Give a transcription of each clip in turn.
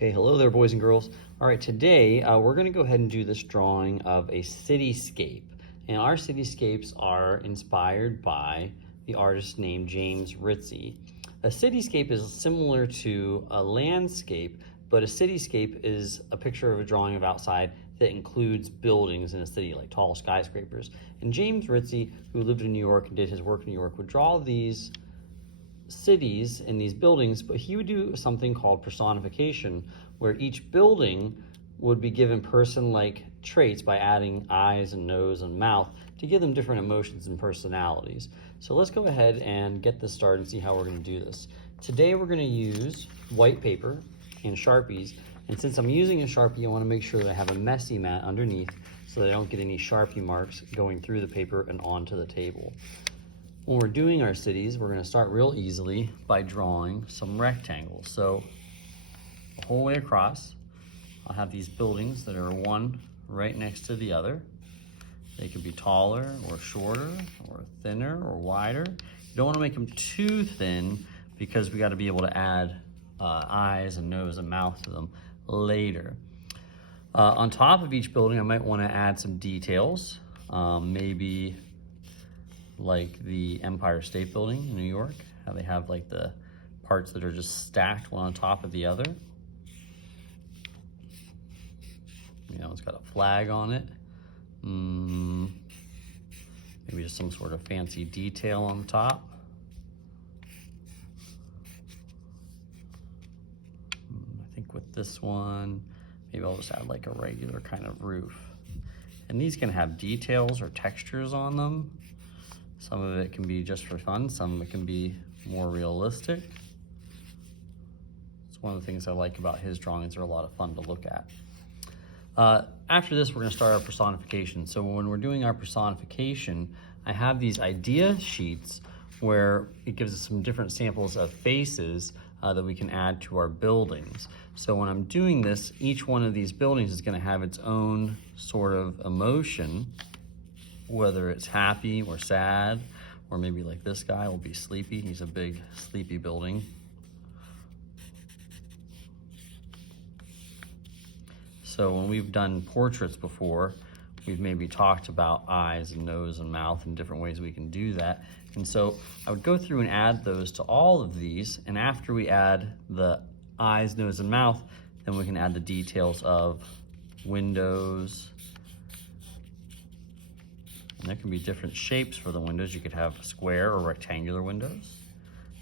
Okay, hello there, boys and girls. All right, today we're going to go ahead and do this drawing of a cityscape. And our cityscapes are inspired by the artist named James Rizzie. A cityscape is similar to a landscape, but a cityscape is a picture of a drawing of outside that includes buildings in a city, like tall skyscrapers. And James Rizzie, who lived in New York and did his work in New York, would draw these cities and these buildings, but he would do something called personification, where each building would be given person-like traits by adding eyes and nose and mouth to give them different emotions and personalities. So let's go ahead and get this started and see how we're going to do this. Today we're going to use white paper and Sharpies, and since I'm using a Sharpie, I want to make sure that I have a messy mat underneath so that I don't get any Sharpie marks going through the paper and onto the table. When we're doing our cities, we're going to start real easily by drawing some rectangles. So the whole way across, I'll have these buildings that are one right next to the other. They could be taller or shorter or thinner or wider. You don't want to make them too thin because we got to be able to add eyes and nose and mouth to them later. On top of each building, I might want to add some details, maybe like the Empire State Building in New York, how they have like the parts that are just stacked one on top of the other. You know, it's got a flag on it. Maybe just some sort of fancy detail on the top. I think with this one, maybe I'll just add like a regular kind of roof. And these can have details or textures on them. Some of it can be just for fun, some of it can be more realistic. It's one of the things I like about his drawings. They're a lot of fun to look at. After this, we're going to start our personification. So when we're doing our personification, I have these idea sheets where it gives us some different samples of faces that we can add to our buildings. So when I'm doing this, each one of these buildings is going to have its own sort of emotion, whether it's happy or sad, or maybe like this guy will be sleepy. He's a big sleepy building. So when we've done portraits before, we've maybe talked about eyes and nose and mouth and different ways we can do that. And so I would go through and add those to all of these. And after we add the eyes, nose, and mouth, then we can add the details of windows. And there can be different shapes for the windows. You could have square or rectangular windows.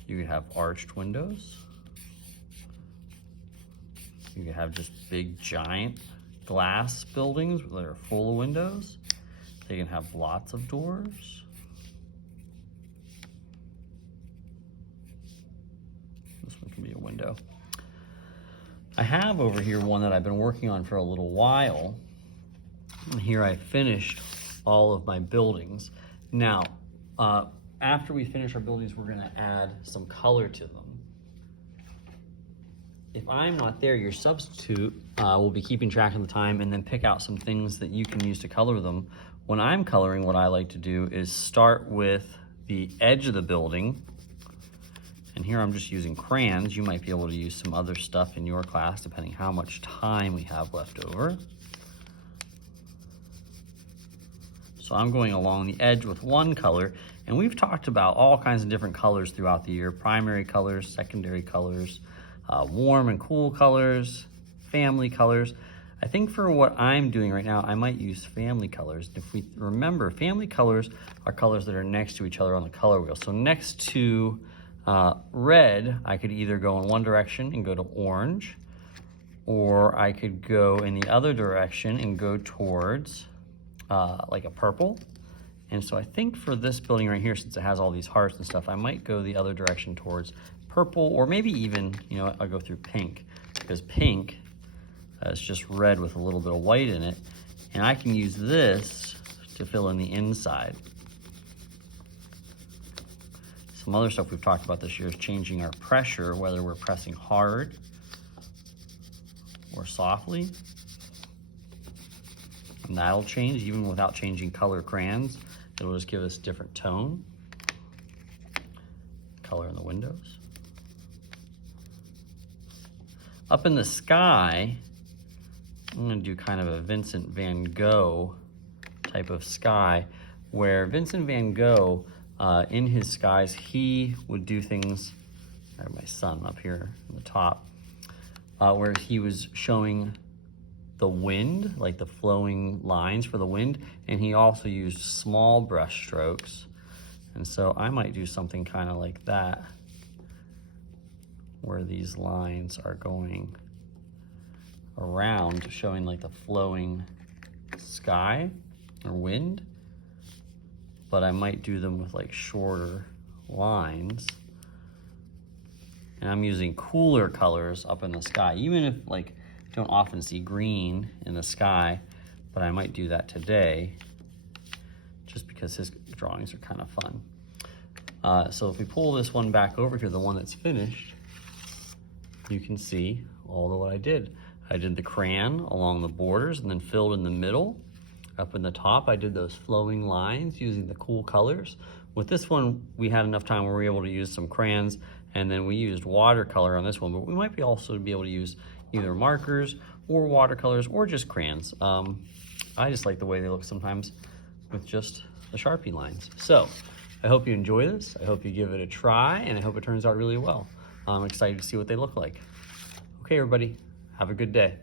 You could have arched windows. You could have just big, giant glass buildings that are full of windows. They can have lots of doors. This one can be a window. I have over here one that I've been working on for a little while. And here I finished all of my buildings. Now, after we finish our buildings, we're gonna add some color to them. If I'm not there, your substitute will be keeping track of the time and then pick out some things that you can use to color them. When I'm coloring, what I like to do is start with the edge of the building. And here I'm just using crayons. You might be able to use some other stuff in your class, depending how much time we have left over. So I'm going along the edge with one color, and we've talked about all kinds of different colors throughout the year: primary colors, secondary colors, warm and cool colors, family colors. I think for what I'm doing right now, I might use family colors. If we remember, family colors are colors that are next to each other on the color wheel. So next to red, I could either go in one direction and go to orange, or I could go in the other direction and go towards like a purple. And so I think for this building right here, since it has all these hearts and stuff, I might go the other direction towards purple, or maybe even, you know, I'll go through pink, because pink is just red with a little bit of white in it. And I can use this to fill in the inside. Some other stuff we've talked about this year is changing our pressure, whether we're pressing hard or softly. And that'll change even without changing color crayons. It'll just give us different tone. Color in the windows. Up in the sky, I'm gonna do kind of a Vincent van Gogh type of sky, where Vincent van Gogh, in his skies, he would do things, I have my sun up here on the top, where he was showing the wind, like the flowing lines for the wind, and he also used small brush strokes. And so I might do something kind of like that, where these lines are going around, showing like the flowing sky or wind. But I might do them with like shorter lines. And I'm using cooler colors up in the sky, even if like you don't often see green in the sky, but I might do that today just because his drawings are kind of fun. So if we pull this one back over here, the one that's finished, you can see all of what I did. I did the crayon along the borders and then filled in the middle. Up in the top, I did those flowing lines using the cool colors. With this one, we had enough time where we were able to use some crayons, and then we used watercolor on this one, but we might be also be able to use either markers or watercolors or just crayons. I just like the way they look sometimes with just the Sharpie lines. So I hope you enjoy this. I hope you give it a try, and I hope it turns out really well. I'm excited to see what they look like. Okay, everybody, have a good day.